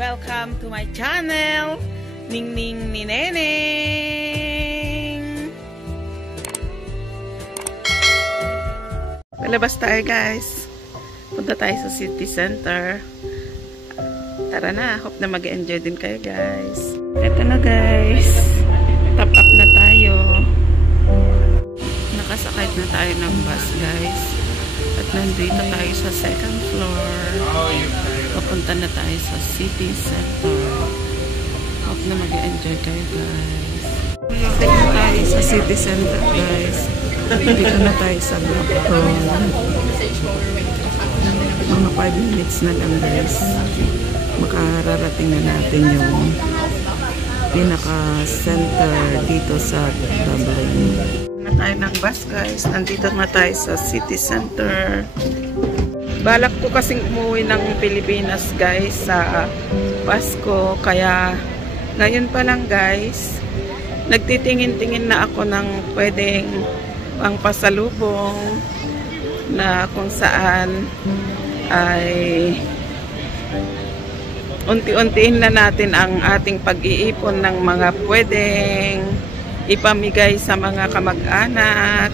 Welcome to my channel, Ningning ni Neneng. Palabas tayo guys. Punta tayo sa city center. Tara na, hope na mag-enjoy din kayo guys. Eto na guys. Top up na tayo. Nakasakay na tayo ng bus guys. At nandito tayo sa second floor. Papunta na tayo sa city center. Hope na mag-enjoy kayo guys. Dito na tayo sa city center guys. Dito na tayo sa Blackroll. Mga 5 minutes na lang guys. Makararating na natin yung pinaka-center dito sa Dublin. Na tayo ng bus guys. Nandito na tayo sa city center. Balak ko kasing umuwi ng Pilipinas guys sa Pasko. Kaya ngayon pa lang guys, nagtitingin-tingin na ako ng pwedeng pangpasalubong na kung saan ay unti-untiin na natin ang ating pag-iipon ng mga pwedeng ipamigay sa mga kamag-anak.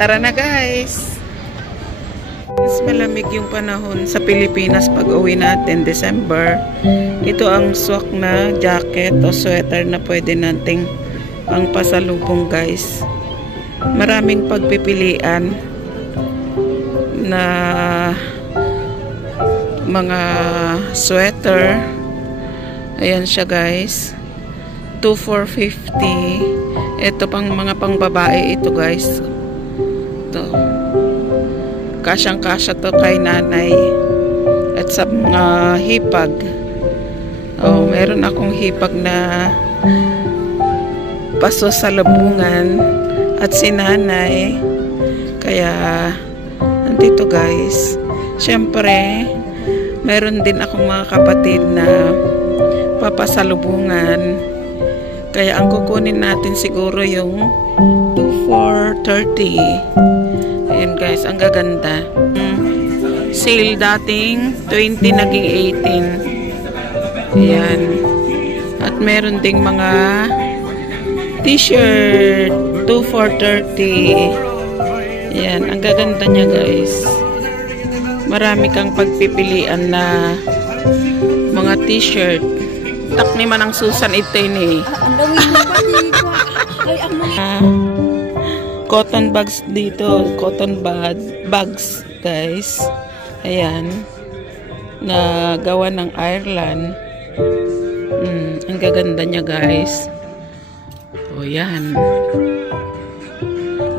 Tara na guys! Mas malamig yung panahon sa Pilipinas pag uwi natin, December. Ito ang swak na jacket o sweater na pwede nating pangpasalubong guys. Maraming pagpipilian na mga sweater. Ayan siya guys. 2 for 50. Ito pang mga pangbabae ito guys. Ito. Kasyang-kasya to kay nanay. At sa mga hipag. Oh, meron akong hipag na paso sa labungan at si nanay. Kaya nandito guys. Siyempre, meron din akong mga kapatid na papasalubungan. Kaya ang kukunin natin siguro yung 2 for 30. Ayan guys, ang gaganda. Sale dating 20 naging 18. Ayan. At meron ding mga t-shirt 2 for 30. Ayan, ang gaganda niya guys. Marami kang pagpipilian na mga t-shirt. Takni man ang susan ito ni. Cotton bags dito. Cotton bags guys. Ayan. Na gawa ng Ireland. Ang gaganda niya guys. O yan.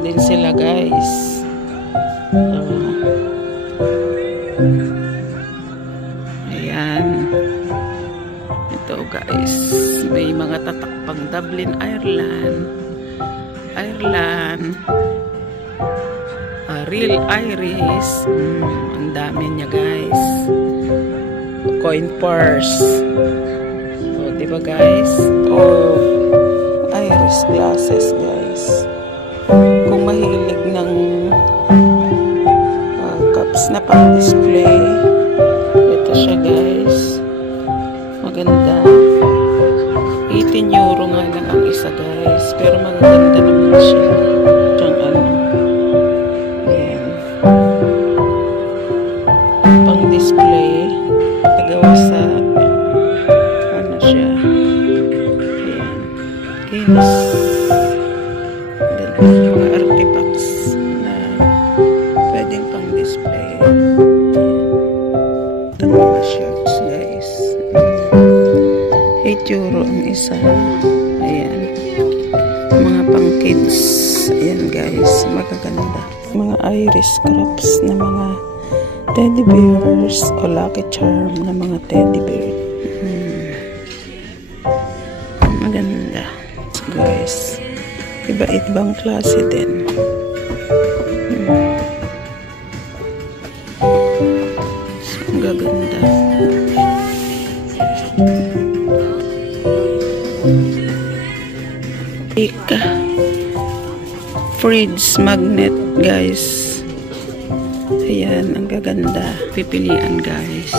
Din sila guys. Ayan. Ito guys. May mga tatakpang Dublin, Ireland. Real Irish. Ang dami niya guys. Coin purse. O, diba guys? O, Irish glasses guys. Kung mahilig ng cups na pang display, ito siya guys. Maganda. 18 euro nga lang ang isa guys. Pero maganda naman siya. Diyang ano. Ayan. Pang display. Nagawa sa ano siya. Ayan. Guinness. Mga artifacts na pwedeng pang display. Ito mga shirts guys. 8 euro ang isa. Ayan. Mga pang kids. Ayan guys. Magaganda. Mga Irish crafts na mga teddy bears o lucky charm na mga teddy bear. Maganda. Guys. Iba-ibang klase din. Ang gaganda. Fridge magnet guys. Ayan, ang gaganda. Pipilian guys.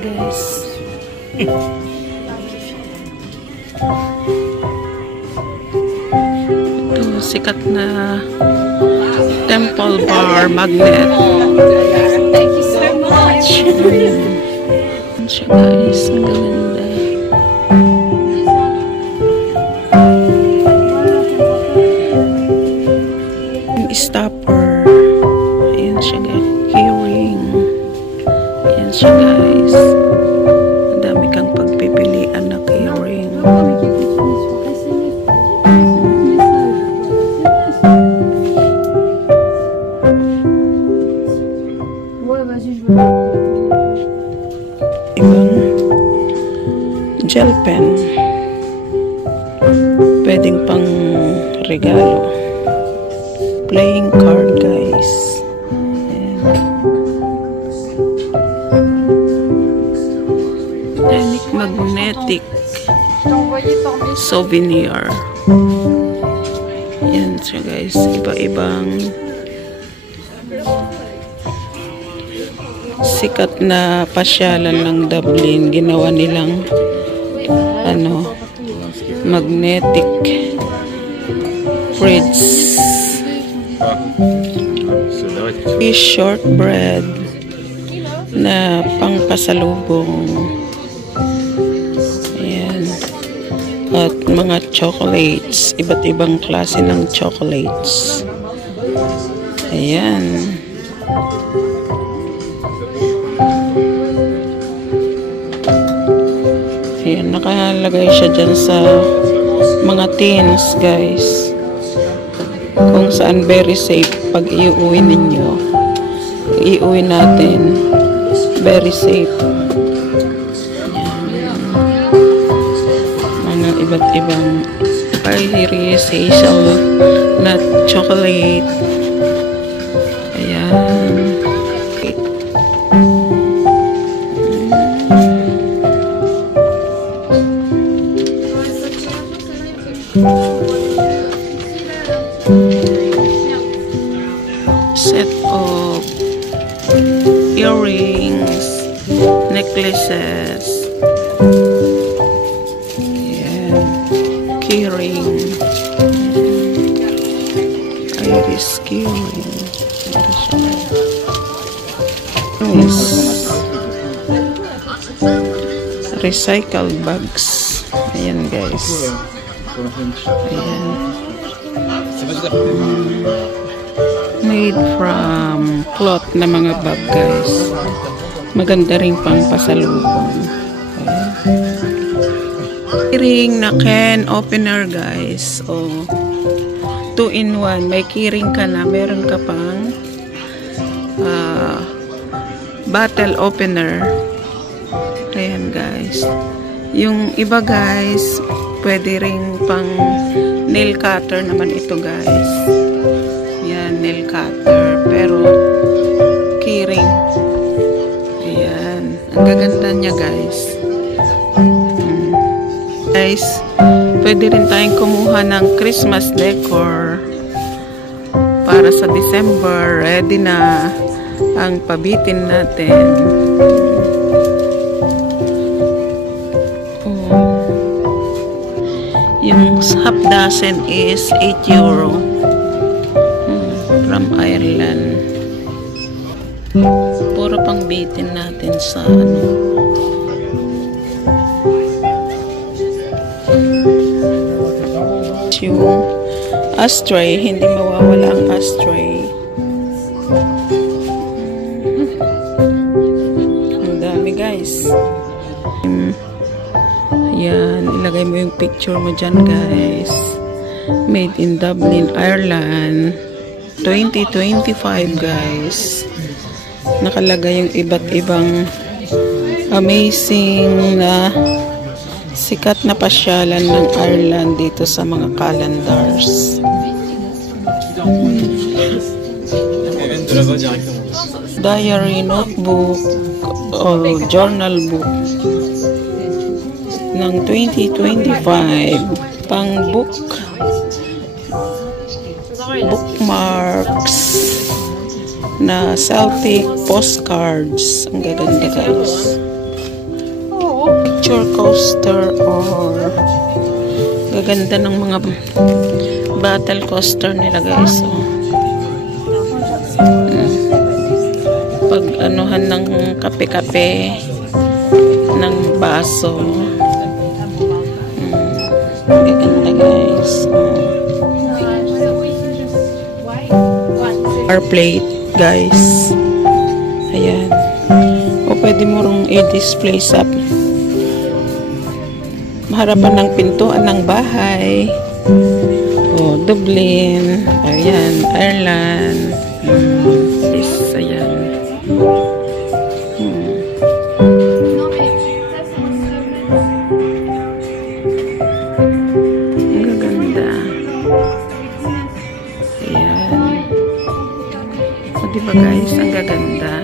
Guys, Ito, sikat na Temple Bar Magnet. Thank you so much. Yan siya guys, ang ganda. Yung stopper. Ayan siya guys. Keyring. Ayan siya guys. Ang dami kang pagpipilian na keyring. Ibang gel pen. Pwedeng pang regalo. Playing card guys. Ayan. Magnetic souvenir. Yan siya guys. Iba-ibang sikat na pasyalan ng Dublin. Ginawa nilang magnetic fridge. Shortbread na pangpasalubong. Ayan. At mga chocolates. Iba't ibang klase ng chocolates. Ayan. Ayan. Nakalagay siya dyan sa mga tins, guys. Kung saan very safe pag iuwi ninyo. Iuwi natin. Very safe. Ayan. Mga iba't ibang Iris Hazel nut chocolate. Ayan. Set of earrings, necklaces, ayan, keyring, iris keyring, recycled bags, ayan guys, ayan. Made from cloth na mga bag guys. Maganda rin pang pasalubong. Keyring na can opener guys. O 2-in-1. May keyring ka na. Meron ka pang bottle opener. Ayan guys. Yung iba guys, pwede rin pang nail cutter naman ito guys. Yan, nail cutter. Pero, keyring. Ayan. Ang gaganda niya, guys. Guys, pwede rin tayong kumuha ng Christmas decor para sa December. Ready na ang pabitin natin. Yung half dozen is 8 euro. From Ireland. Puro pang bitin natin sa yung ashtray, hindi mawawala ang ashtray. Ang dami guys. Ayan, ilagay mo yung picture mo dyan guys. Made in Dublin, Ireland. 2025 guys. Nakalagay yung iba't ibang amazing na sikat na pasyalan ng Ireland dito sa mga calendars. Diary notebook o journal book ng 2025 pang bookmarks na Celtic postcards. Ang gaganda guys. picture coaster or gaganda ng mga battle coaster nila guys. So, pag anuhan ng kape-kape ng baso. Gaganda guys. Our plate guys. Ayan. O pwede mo rong i-display sa harapan ng pintuan ng bahay. O Dublin. Ayan. Ireland. Yes. Ayan. Ang gaganda. Ayan. O diba guys? Ang gaganda.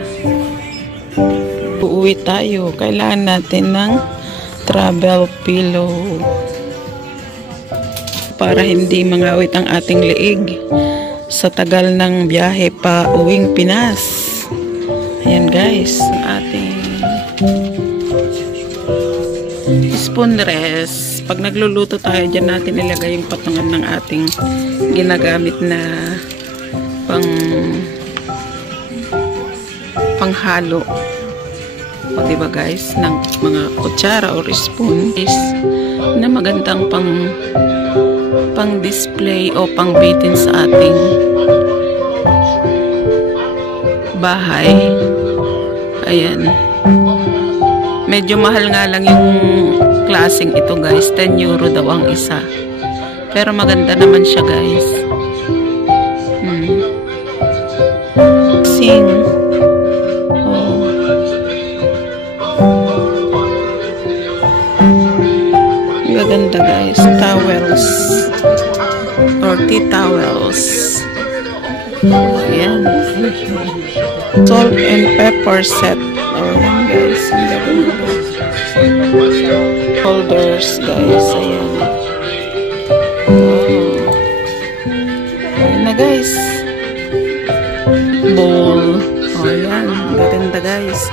Uuwi tayo. Kailangan natin ng travel pillow para hindi mangawit ang ating leeg sa tagal ng biyahe pa uwing Pinas. Ayan guys, ang ating spoon rest. Pag nagluluto tayo, dyan natin ilagay yung patungan ng ating ginagamit na panghalo. O diba guys, ng mga kutsara or spoon is na magandang pang display o pang bitin sa ating bahay. Ayan. Medyo mahal nga lang yung klaseng ito guys. 10 euro daw ang isa. Pero maganda naman siya guys. Sing. Ganda guys, towels or tea towels. Ayan. Salt and pepper set. Ayan guys, ang ganda. Holders guys, ayan. Ayan na guys. Bowl. Ayan, ganda guys.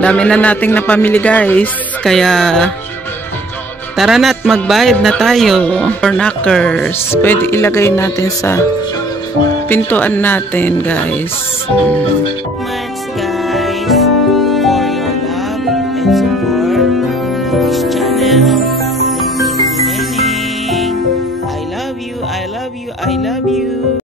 Dami na nating napamili guys. Kaya tara na't magbayad na tayo. For knockers. Pwede ilagay natin sa pintuan natin guys.